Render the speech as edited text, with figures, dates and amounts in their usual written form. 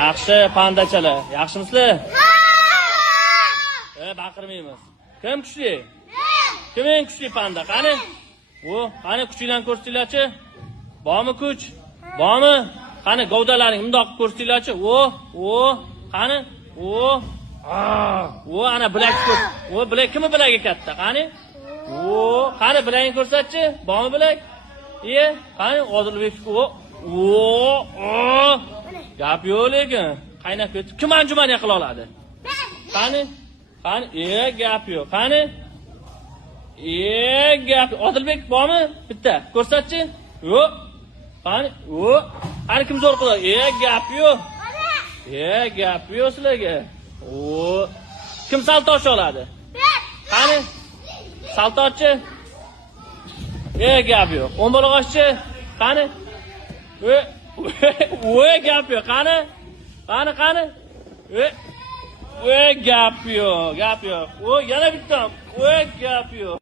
Yaxshi, pandachalar. Yaxshimisizlar? Baqirmaymiz. Kim kuchli? Kim eng kuchli panda? Qani? Qani kuchinglarni ko'rsatinglarchi? Bormi kuch? Bormi? Qani gavdalaring bundoq ko'rsatinglarchi? Qani? Ana bilak ko'rs. Bilak kimni bilagi katta? Qani? Qani bilagingni ko'rsatchi? Bormi bilak? Qani Odilbek? Gap yo'q lekin. Qaynab ketib. Kim anjuman qila oladi? Qani? Gap yo'q. Qani? Gap. Odilbek bormi? Bitta. Ko'rsatchi. Yo'q. Qani? Qani kim zo'r qiladi? Gap yo'q. Gap yo'q sizlarga. Kim salto ocha oladi? Qani? Saltochi? Gap yo'q. O'mbalog'ochchi? Qani? Gap yo'q. Qani? Gap yo'q. Yana bitta. Gap yo'q.